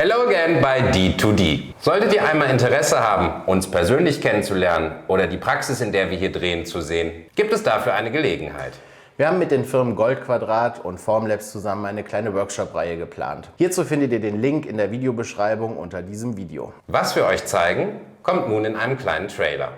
Hello again bei D2D. Solltet ihr einmal Interesse haben, uns persönlich kennenzulernen oder die Praxis, in der wir hier drehen, zu sehen, gibt es dafür eine Gelegenheit. Wir haben mit den Firmen Goldquadrat und Formlabs zusammen eine kleine Workshop-Reihe geplant. Hierzu findet ihr den Link in der Videobeschreibung unter diesem Video. Was wir euch zeigen, kommt nun in einem kleinen Trailer.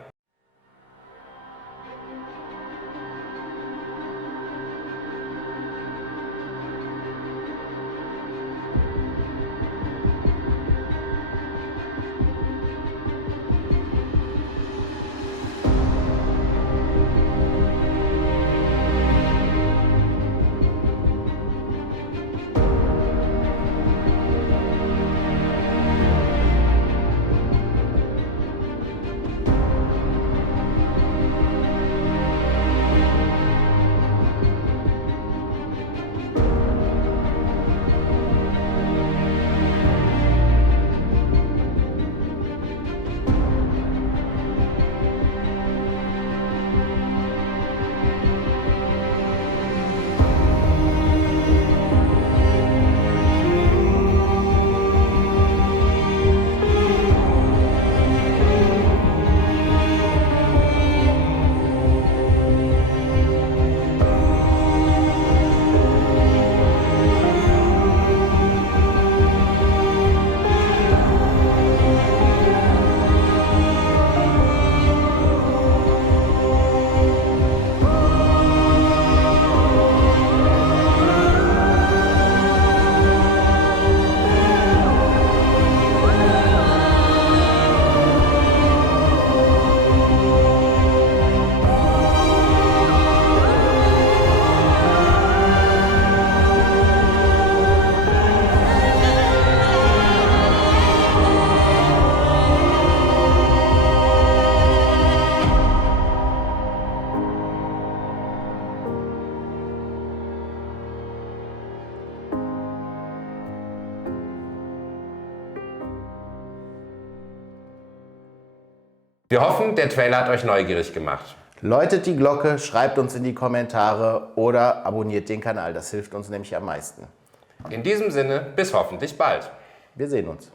Wir hoffen, der Trailer hat euch neugierig gemacht. Läutet die Glocke, schreibt uns in die Kommentare oder abonniert den Kanal. Das hilft uns nämlich am meisten. In diesem Sinne, bis hoffentlich bald. Wir sehen uns.